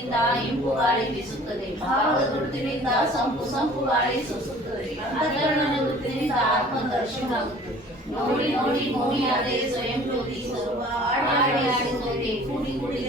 ಇಂದ ಇಂಪು ಗಾಳಿ ಬೀಸುತ್ತದೆ, ಭಾವದ ಗುರುತಿನಿಂದ ಸಂಪು ಸಂಪು ಗಾಳಿ ಸೂಸುತ್ತದೆ, ಅಂತಃಕರಣದ ಗುರುತಿನಿಂದ ಆತ್ಮದರ್ಶನವಾಗುತ್ತದೆ. ನೋಡಿ ನೋಡಿ ಮೋಹಿಯಾದೆ ಸ್ವಯಂ ಜ್ಯೋತಿ ಸ್ವರೂಪ, ಆಡಿ ಆಡಿ ಆಡಿ ಕೂಡಿ ಕೂಡಿ ಕೂಡಿ